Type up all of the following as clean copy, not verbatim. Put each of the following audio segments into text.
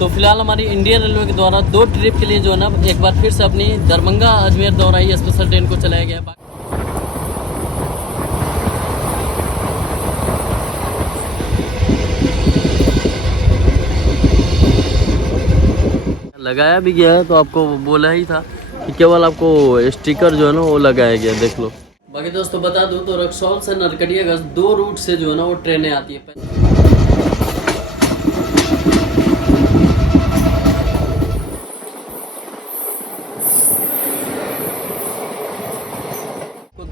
तो फिलहाल हमारी इंडियन रेलवे के द्वारा 2 ट्रिप के लिए जो है ना एक बार फिर से अपनी दरभंगा अजमेर दोराई स्पेशल ट्रेन को चलाया गया है। लगाया भी गया है, तो आपको बोला ही था कि केवल आपको स्टिकर जो है ना वो लगाया गया, देख लो। बाकी दोस्तों बता दूं तो रक्सौल से नरकटियागंज 2 रूट से जो है ना वो ट्रेनें आती है।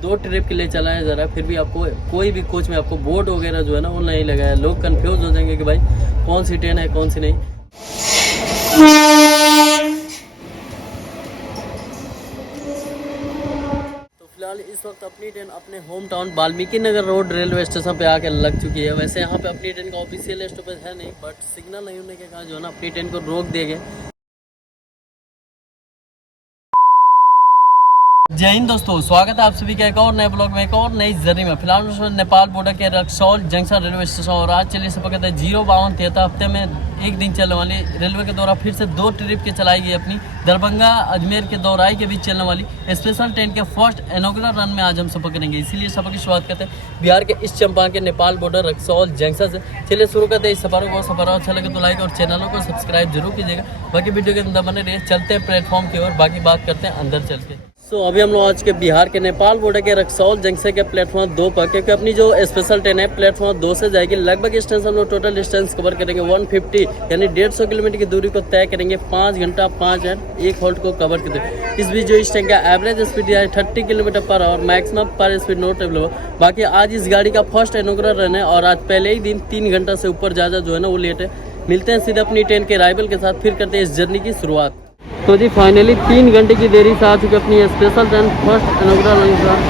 दो ट्रिप के लिए चलाया जा रहा है, फिर भी आपको कोई भी कोच में आपको बोर्ड वगैरह जो है ना वो नहीं लगाया। लोग कंफ्यूज हो जाएंगे कि भाई कौन सी ट्रेन है कौन सी नहीं। तो फिलहाल इस वक्त अपनी ट्रेन अपने home town Valmiki Nagar road railway station पे आके लग चुकी है। वैसे यहाँ पे अपनी ट्रेन का ऑफिशियल स्टॉपेज है नहीं, बट सिग्नल नहीं होने के कारण जो है ना अपनी ट्रेन को रोक दिए गए। जय हिंद दोस्तों, स्वागत है आप सभी का एक और नए ब्लॉग में, एक और नई जर्नी में। फिलहाल नेपाल बॉर्डर के रक्सौल जंक्शन रेलवे स्टेशन और आज चलिए सब कहते हैं 052 हफ्ते में एक दिन चलने वाली रेलवे के द्वारा फिर से 2 ट्रिप के चलाई गई अपनी दरभंगा अजमेर के दोराई के बीच चलने वाली स्पेशल ट्रेन के फर्स्ट इनॉग्रेशन रन में आज हम सफर करेंगे। इसीलिए सफर की शुरुआत करते हैं बिहार के इस चंपा के नेपाल बॉर्डर रक्सौल जंक्शन से। चलिए शुरू करते हैं इस सफर को। सफर अच्छा लगे तो लाइक और चैनलों को सब्सक्राइब जरूर कीजिएगा। बाकी वीडियो के अंदर बने रहिए। चलते हैं प्लेटफॉर्म की ओर, बाकी बात करते हैं अंदर चल के। अभी हम लोग आज के बिहार के नेपाल बॉर्डर के रक्सौल जंक्शन के प्लेटफॉर्म 2 पर, क्योंकि अपनी जो स्पेशल ट्रेन है प्लेटफॉर्म 2 से जाएगी। लगभग इस ट्रेन से हम लोग टोटल डिस्टेंस कवर करेंगे 150 यानी 150 किलोमीटर की दूरी को तय करेंगे। 5 घंटा 5 मिनट 1 हॉल्ट को कवर करेंगे। इस बीच जो इस ट्रेन का एवरेज स्पीड है 30 किलोमीटर पर आवर, मैक्सिमम पर स्पीड नोट अवेलेबल। बाकी आज इस गाड़ी का फर्स्ट इनॉग्रेशन रन है और आज पहले ही दिन 3 घंटा से ऊपर ज़्यादा जो है ना वो लेट है। मिलते हैं सीधे अपनी ट्रेन के अराइवल के साथ, फिर करते हैं इस जर्नी की शुरुआत। तो जी फाइनली 3 घंटे की देरी से आ चुकी अपनी स्पेशल ट्रेन फर्स्ट इनॉग्रेशन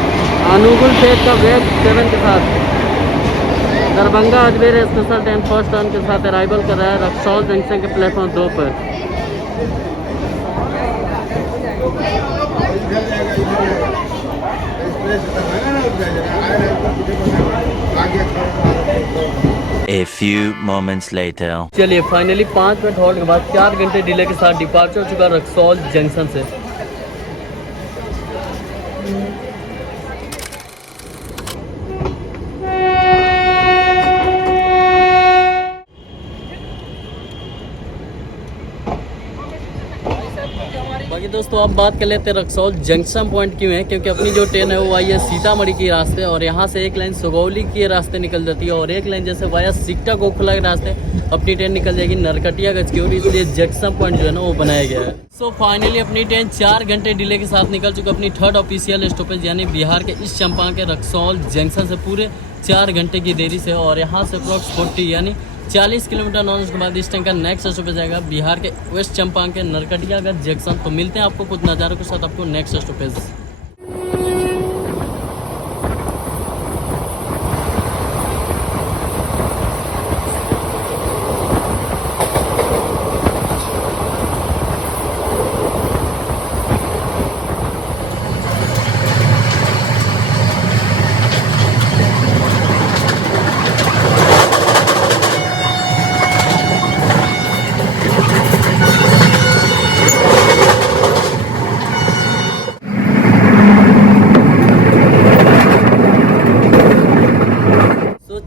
अनुकूल सेट का वेब 7 के साथ Darbhanga Ajmer special train first run के साथ अराइवल कर रहा है रक्सौल जंक्शन के प्लेटफॉर्म 2 पर। A few moments later. चलिए फाइनली 5 मिनट हॉल्ट के बाद 4 घंटे डिले के साथ डिपार्चर हो चुका रक्सौल जंक्शन से। बाकी दोस्तों अब बात कर लेते हैं रक्सौल जंक्शन पॉइंट क्यों है, क्योंकि अपनी जो ट्रेन है वो आई है सीतामढ़ी के रास्ते और यहाँ से एक लाइन सुगौली के रास्ते निकल जाती है और एक लाइन जैसे वाया सिकटा गोखला के रास्ते अपनी ट्रेन निकल जाएगी नरकटियागंज की ओर। इसलिए जंक्शन पॉइंट जो है ना वो बनाया गया है। फाइनली अपनी ट्रेन 4 घंटे डिले के साथ निकल चुकी अपनी थर्ड ऑफिशियल स्टॉपेज यानी बिहार के इस चंपा के रक्सौल जंक्शन से पूरे 4 घंटे की देरी से। और यहाँ से अप्रॉक्स 40 यानी 40 किलोमीटर नॉन के बाद इस ट्रेन का नेक्स्ट स्टॉपेज जाएगा बिहार के वेस्ट चंपा के नरकटियागंज जंक्शन। तो मिलते हैं आपको कुछ नज़ारों के साथ आपको नेक्स्ट स्टॉपेज।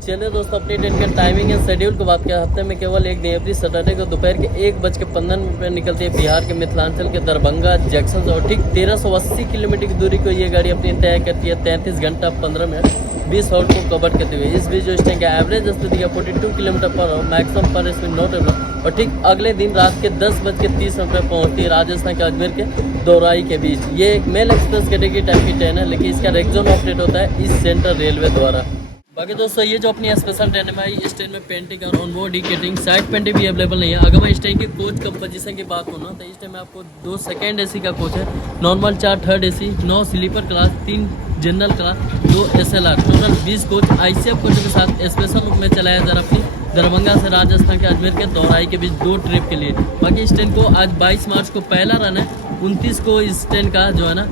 चलिए दोस्तों अपनी ट्रेन के टाइमिंग एंड शेड्यूल को बात करें। हफ्ते में केवल एक दिन एवरी सैटरडे को दोपहर के 1:15 पर निकलती है बिहार के मिथिलांचल के दरभंगा जंक्शन से और ठीक 1380 किलोमीटर की दूरी को ये गाड़ी अपनी तय करती है 33 घंटा 15 मिनट 20 हॉल्ट को कवर करते हुए। इस बीच जो इस ट्रेन का एवरेज स्पीड है 42 किलोमीटर पर आवर, मैक्सिमम पर स्पीड नोट अवेलेबल। और ठीक अगले दिन रात के 10:30 पर पहुँचती है राजस्थान के अजमेर के दोराई के बीच। ये एक मेल एक्सप्रेस कैटेगरी टाइप की ट्रेन है, लेकिन इसका रेड जोन ऑपरेट होता है इस सेंट्रल रेलवे द्वारा। बाकी दोस्तों ये जो अपनी स्पेशल ट्रेन में आई, इस ट्रेन में पेंटिंग और ऑनबोर्ड इंडिकेटिंग साइड पेंटिंग भी अवेलेबल नहीं है। अगर मैं इस ट्रेन की कोच कंपोजिशन की बात करूँ तो इस ट्रेन में आपको 2 सेकेंड एसी का कोच है, normal 4 third AC, 9 sleeper class, 3 general class, 2 SLR, total 20 coach ICF coach के साथ स्पेशल रूप में चलाया जा रहा अपनी दरभंगा से राजस्थान के अजमेर के दोराई के बीच 2 ट्रिप के लिए। बाकी इस ट्रेन को आज 22 मार्च को पहला रन है, 29 को इस ट्रेन का जो है ना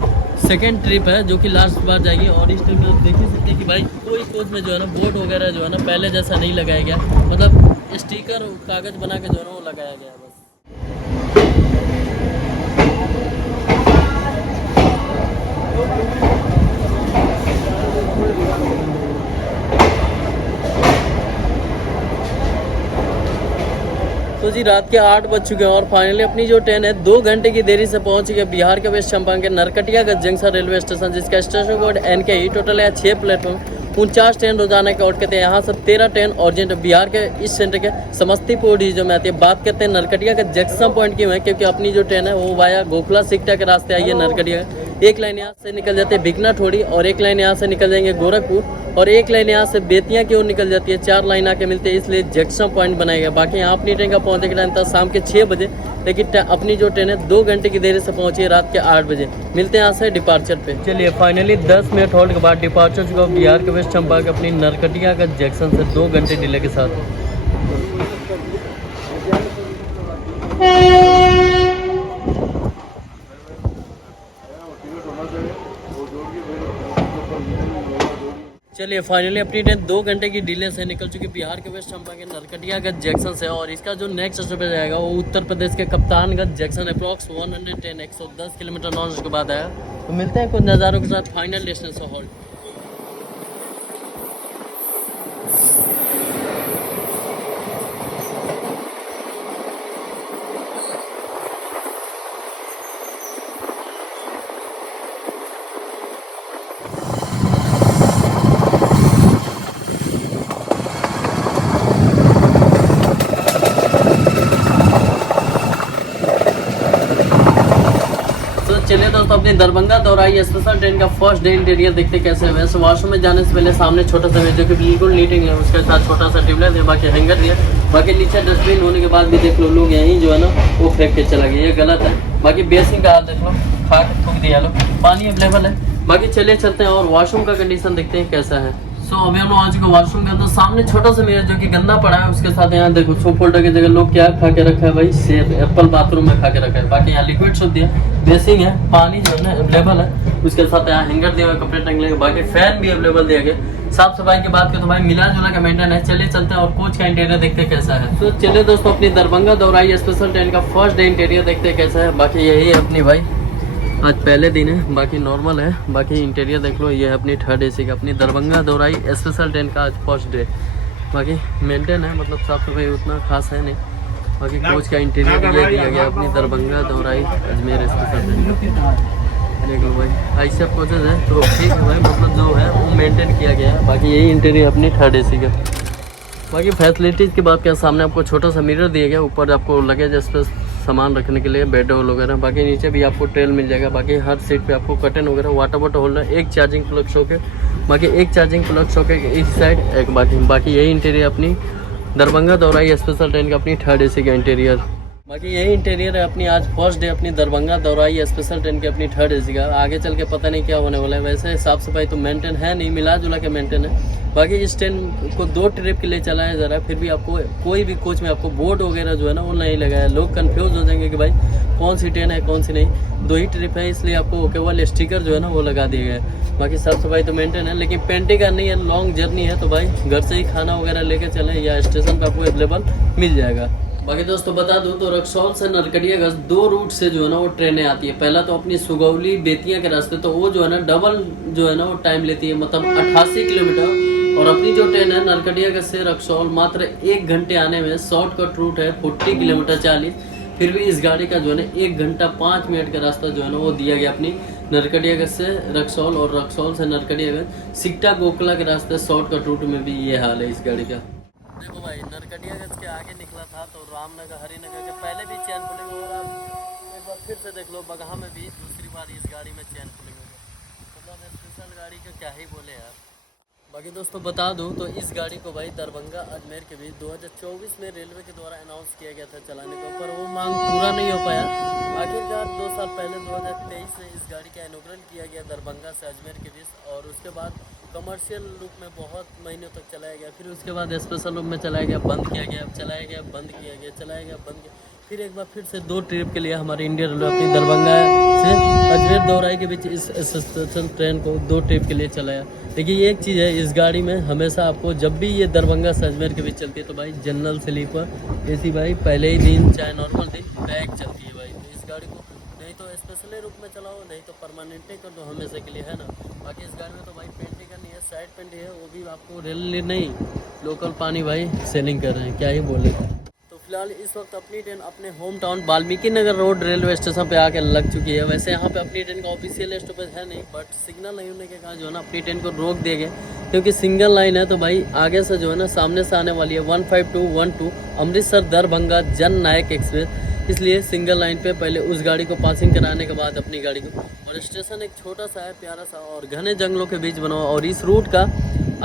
सेकेंड ट्रिप है जो कि लास्ट बार जाएगी। और इस ट्रेन में देख ही सकते हैं कि भाई कोई कोच में जो है ना बोर्ड वगैरह जो है ना पहले जैसा नहीं लगाया गया, मतलब स्टिकर कागज बना के जो है ना वो लगाया गया है बस। तो जी रात के 8 बज चुके हैं और फाइनली अपनी जो ट्रेन है 2 घंटे की देरी से पहुंच गई बिहार के वेस्ट चंपारण के नरकटियागंज जंक्शन रेलवे स्टेशन, जिसका स्टेशन कोड NK। टोटल है 6 प्लेटफॉर्म, 49 ट्रेन रोजाना के आउट करते हैं। यहाँ से 13 ट्रेन अर्जेंट बिहार के इस सेंटर के समस्तीपुर डिवीजन में आती है। बात करते हैं नरकटिया के जंक्शन पॉइंट की है, क्योंकि अपनी जो ट्रेन है वो वाया गोखला सिकटा के रास्ते आई है नरकटिया। एक लाइन यहाँ से निकल जाती है बिकना ठोड़ी, और एक लाइन यहाँ से निकल जाएंगे गोरखपुर, और एक लाइन यहाँ से बेतिया की ओर निकल जाती है। 4 लाइन आके मिलते हैं, इसलिए जंक्शन पॉइंट बनाया गया। बाकी यहाँ अपनी ट्रेन का पहुँचे का टाइम था शाम के 6 बजे, लेकिन अपनी जो ट्रेन है 2 घंटे की देरी से पहुंची है रात के 8 बजे। मिलते हैं यहाँ से डिपार्चर पे। चलिए फाइनली 10 मिनट होल्ड के बाद डिपार्चर चुका बिहार के वेस्ट चंपारण के अपनी नरकटिया का जंक्शन से 2 घंटे डिले के साथ। चलिए फाइनली अपनी ट्रेन 2 घंटे की डिले से निकल चुकी बिहार के वेस्ट चंपारण के नरकटियागंज जंक्शन से, और इसका जो नेक्स्ट स्टॉपेज आएगा वो उत्तर प्रदेश के Kaptanganj junction approx 110 kilometre non के बाद आया। तो मिलते हैं कुछ नज़ारों के साथ फाइनल डेस्टिनेशन हॉल्ट। चलिए दोस्तों अपने दरभंगा दौराई स्पेशल ट्रेन का फर्स्ट डे इंटीरियर देखते कैसे है। वैसे वॉशरूम में जाने से पहले सामने छोटा सा है जो कि बिल्कुल नीटिंग है, उसके साथ छोटा सा ट्यूबलाइट है, बाकी हैंगर दिया। बाकी नीचे डस्टबिन होने के बाद भी देख लो लोग यहीं जो है ना वो फेंक के चला गया, ये गलत है। बाकी बेसिंग का हाल देख लो, खा के थूक दिया लो, पानी अवेलेबल है। बाकी चलिए चलते हैं और वॉशरूम का कंडीशन देखते हैं कैसा है। सो अभी हम लोग आज को वॉशरूम का, तो सामने छोटा सा मिरर जो कि गंदा पड़ा है, उसके साथ यहाँ देखो सोप होल्डर की जगह लोग क्या खा के रखा है भाई, सेब एप्पल बाथरूम में खा के रखा है। बाकी यहाँ लिक्विड सोप दिया, बेसिंग है, पानी जो है अवेलेबल है, उसके साथ यहाँ हैंगर दिया हुआ कपड़े टंगने। बाकी फैन भी अवेलेबल दिया गया। साफ सफाई की बात करें तो भाई मिला जुला का मेंटेन है। चलिए चलते हैं और कोच का इंटीरियर देखते हैं कैसा है। तो चलिए दोस्तों अपनी दरभंगा दौराई स्पेशल ट्रेन का फर्स्ट डे इंटीरियर देखते हैं कैसा है। बाकी यही है अपनी भाई, आज पहले दिन है, बाकी नॉर्मल है। बाकी इंटीरियर देख लो, ये है अपनी 3rd AC का अपनी दरभंगा दौराई स्पेशल ट्रेन का आज फर्स्ट डे। बाकी मेंटेन है, मतलब साफ सफाई उतना खास है नहीं। बाकी कोच का इंटीरियर ये दिया गया अपनी दरभंगा दौराई अजमेर स्पेशल ट्रेन। देख लो भाई ऐसे कोचेज है तो ठीक है भाई, मतलब जो है वो मेंटेन किया गया है। बाकी यही इंटीरियर अपनी 3rd AC का। बाकी फैसिलिटीज़ की बात करें, सामने आपको छोटा सा मिरर दिया गया, ऊपर आपको लगेज स्पेस सामान रखने के लिए बेड होल वगैरह। बाकी नीचे भी आपको ट्रेल मिल जाएगा। बाकी हर सीट पे आपको कर्टन वगैरह, वाटर बॉटल होल्डर, एक चार्जिंग प्लग सॉकेट, बाकी एक चार्जिंग प्लग सॉकेट इस साइड एक। बाकी यही इंटीरियर अपनी दरभंगा दौराई स्पेशल ट्रेन का अपनी 3rd AC का इंटीरियर। बाकी यही इंटीरियर है अपनी आज फर्स्ट डे अपनी दरभंगा दौराई स्पेशल ट्रेन की अपनी 3rd AC का। आगे चल के पता नहीं क्या होने वाला है। वैसे साफ सफाई तो मेंटेन है नहीं, मिला जुला के मेंटेन है। बाकी इस ट्रेन को 2 ट्रिप के लिए चलाया जा रहा है, फिर भी आपको कोई भी कोच में आपको बोर्ड वगैरह जो है ना वो नहीं लगा है। लोग कंफ्यूज हो जाएंगे कि भाई कौन सी ट्रेन है कौन सी नहीं। 2 ही ट्रिप है, इसलिए आपको केवल स्टिकर जो है ना वो लगा दिया गया है। बाकी साफ सफाई तो मेंटेन है, लेकिन पेंटिंग का नहीं है, लॉन्ग जर्नी है, तो भाई घर से ही खाना वगैरह लेके चले या स्टेशन पर आपको अवेलेबल मिल जाएगा। बाकी दोस्तों बता दूं तो रक्सौल से नरकटियागंज 2 रूट से जो है ना वो ट्रेनें आती है। पहला तो अपनी सुगौली बेतिया के रास्ते, तो वो जो है ना डबल जो है ना वो टाइम लेती है, मतलब 88 किलोमीटर। और अपनी जो ट्रेन है नरकटियागंज से रक्सौल मात्र 1 घंटे आने में, शॉर्टकट रूट है 40 किलोमीटर 40। फिर भी इस गाड़ी का जो है ना 1 घंटा 5 मिनट का रास्ता जो है ना वो दिया गया अपनी नरकटियागंज से रक्सौल, और रक्सौल से नरकटियागंज सिकटा गोखला के रास्ते शॉर्टकट रूट में भी ये हाल है इस गाड़ी का। देखो भाई नरकटियागंज के आगे निकला था तो रामनगर हरिनगर के पहले भी चैन पुलिंग हो रहा है। एक बार फिर से देख लो बगहा में भी दूसरी बार इस गाड़ी में चैन पुलिंग हो गया, मतलब स्पेशल गाड़ी का क्या ही बोले यार। बाकी दोस्तों बता दूं तो इस गाड़ी को भाई दरभंगा अजमेर के बीच 2024 में रेलवे के द्वारा अनाउंस किया गया था चलाने को, पर वो मांग पूरा नहीं हो पाया। आखिरकार 2 साल पहले 2023 में इस गाड़ी का इनॉग्रेशन किया गया दरभंगा से अजमेर के बीच, और उसके बाद कमर्शियल रूप में बहुत महीनों तक चलाया गया। फिर उसके बाद स्पेशल रूप में चलाया गया, बंद किया गया, चलाया गया, बंद किया गया, चलाया गया, बंद किया। फिर एक बार फिर से 2 ट्रिप के लिए हमारे इंडियन रेलवे अपनी दरभंगा से अजमेर दौराई के बीच इस स्पेशल ट्रेन को 2 ट्रिप के लिए चलाया। देखिए एक चीज़ है इस गाड़ी में, हमेशा आपको जब भी ये दरभंगा से अजमेर के बीच चलती है तो भाई जनरल स्लीपर AC भाई पहले ही दिन चाहे नॉर्मल दिन बैग चलती है भाई। तो इस गाड़ी को नहीं तो स्पेशली रूप में चलाओ, नहीं तो परमानेंट कर दो हमेशा के लिए, है ना। बाकी इस गाड़ी में तो भाई पेंटिंग करनी है, साइड पेंट है, वो भी आपको रेल नहीं लोकल पानी भाई सेलिंग कर रहे हैं, क्या ही बोले। तो फिलहाल इस वक्त अपनी ट्रेन अपने home town Valmiki Nagar road railway station पे आके लग चुकी है। वैसे यहाँ पे अपनी ट्रेन का ऑफिशियल स्टॉपेज है नहीं, बट सिग्नल नहीं होने के कारण जो है ना अपनी ट्रेन को रोक दिया गया, क्योंकि सिंगल लाइन है। तो भाई आगे से जो है ना सामने से आने वाली है 15212 अमृतसर दरभंगा जन नायक एक्सप्रेस, इसलिए सिंगल लाइन पे पहले उस गाड़ी को पासिंग कराने के बाद अपनी गाड़ी को। और स्टेशन एक छोटा सा है, प्यारा सा, और घने जंगलों के बीच बना हुआ। और इस रूट का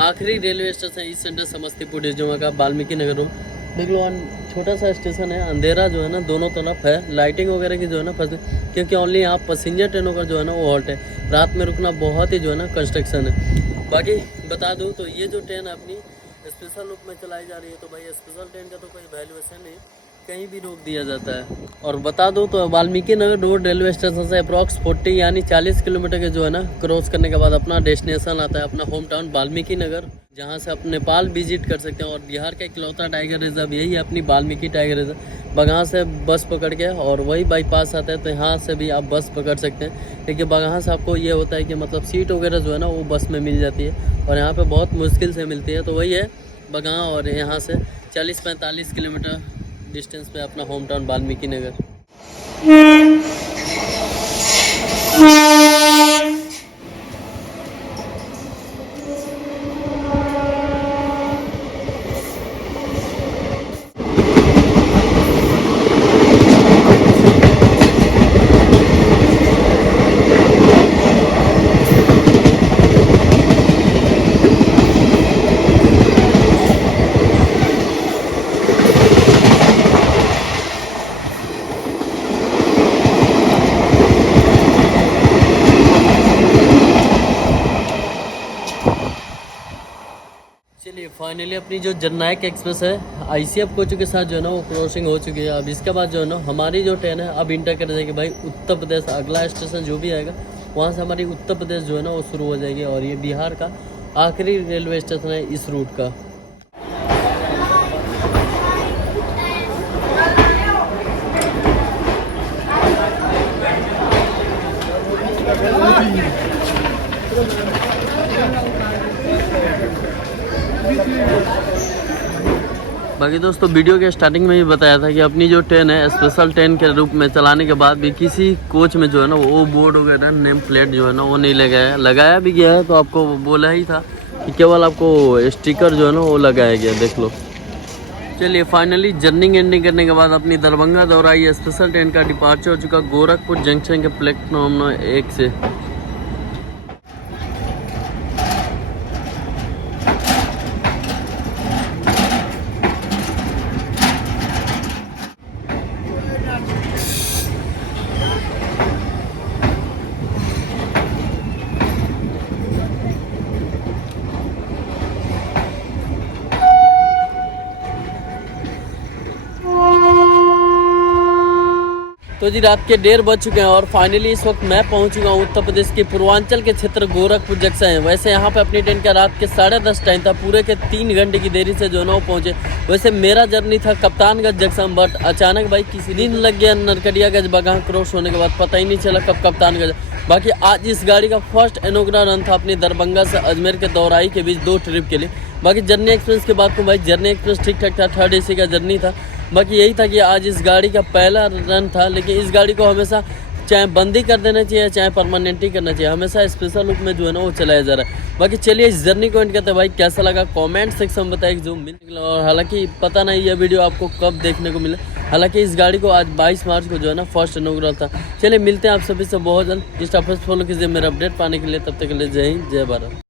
आखिरी railway station east centre Samastipur district का वाल्मीकि नगर रूम। देख लो छोटा सा स्टेशन है, अंधेरा जो है ना दोनों तरफ है, लाइटिंग वगैरह की जो है ना क्योंकि ओनली यहाँ पैसेंजर ट्रेनों का जो है ना वो हॉल्ट है, रात में रुकना बहुत ही जो है ना कंस्ट्रक्शन है। बाकी बता दूँ तो ये जो ट्रेन अपनी स्पेशल रूप में चलाई जा रही है, तो भाई स्पेशल ट्रेन का तो कोई वैल्यूएशन नहीं, कहीं भी रोक दिया जाता है। और बता दूं तो Valmiki Nagar road railway station से अप्रॉक्स 40 यानी 40 किलोमीटर के जो है ना क्रॉस करने के बाद अपना डेस्टिनेशन आता है अपना होम टाउन वाल्मीकि नगर, जहां से आप नेपाल विजिट कर सकते हैं। और बिहार का इकलौता टाइगर रिजर्व यही है, अपनी वाल्मीकि टाइगर रिजर्व। बगहा से बस पकड़ के और वही बाईपास आता है, तो यहाँ से भी आप बस पकड़ सकते हैं। लेकिन बगहा से आपको ये होता है कि मतलब सीट वगैरह जो है ना वो बस में मिल जाती है, और यहाँ पर बहुत मुश्किल से मिलती है। तो वही है बगहा, और यहाँ से 40-45 किलोमीटर डिस्टेंस पे अपना होम टाउन वाल्मीकि नगर। चलिए फाइनली अपनी जो जननायक एक्सप्रेस है ICF कोचों के साथ जो है ना वो क्रॉसिंग हो चुकी है। अब इसके बाद जो है ना हमारी जो ट्रेन है अब इंटर कर जाएगी भाई उत्तर प्रदेश। अगला स्टेशन जो भी आएगा वहाँ से हमारी उत्तर प्रदेश जो है ना वो शुरू हो जाएगी, और ये बिहार का आखिरी रेलवे स्टेशन है इस रूट का। बाकी दोस्तों वीडियो के स्टार्टिंग में ही बताया था कि अपनी जो ट्रेन है स्पेशल ट्रेन के रूप में चलाने के बाद भी किसी कोच में जो है ना वो बोर्ड वगैरह नेम प्लेट जो है ना वो नहीं लगाया भी गया है। तो आपको बोला ही था कि केवल आपको स्टिकर जो है ना वो लगाया गया, देख लो। चलिए फाइनली जर्नी एंडिंग करने के बाद अपनी दरभंगा दौराई स्पेशल ट्रेन का डिपार्चर हो चुका गोरखपुर जंक्शन के प्लेटफॉर्म 1 से। तो जी रात के 1:30 बज चुके हैं और फाइनली इस वक्त मैं पहुंच चुका हूं उत्तर प्रदेश के पूर्वांचल के क्षेत्र गोरखपुर जंक्शन है। वैसे यहां पे अपनी ट्रेन का रात के 10:30 टाइम था, पूरे के 3 घंटे की देरी से जो है ना वो पहुंचे। वैसे मेरा जर्नी था कप्तानगंज जंक्शन, बट अचानक भाई किसी दिन लग गया नरकटियागंज बगहा क्रॉस होने के बाद, पता ही नहीं चला कब कप्तानगंज। बाकी आज इस गाड़ी का फर्स्ट इनॉग्रेशन रन था अपनी दरभंगा से अजमेर के दौराई के बीच 2 ट्रिप के लिए। बाकी जर्नी एक्सपीरियंस की बात करूँ भाई, जर्नी एक्सपीरियंस ठीक ठाक था, 3rd AC का जर्नी था। बाकी यही था कि आज इस गाड़ी का पहला रन था, लेकिन इस गाड़ी को हमेशा चाहे बंदी कर देना चाहिए चाहे परमानेंटली करना चाहिए, हमेशा स्पेशल रूप में जो है ना वो चलाया जा रहा है। बाकी चलिए इस जर्नी को एंड करते हैं भाई, कैसा लगा कमेंट सेक्शन में बताइए जो मिल। और हालांकि पता नहीं ये वीडियो आपको कब देखने को मिले, हालांकि इस गाड़ी को आज 22 मार्च को जो है ना फर्स्ट इनॉग्रेशन था। चलिए मिलते हैं आप सभी से बहुत जल्द। इंस्टा पर फॉलो कीजिए मेरा अपडेट पाने के लिए, तब तक के लिए जय हिंद जय भारत।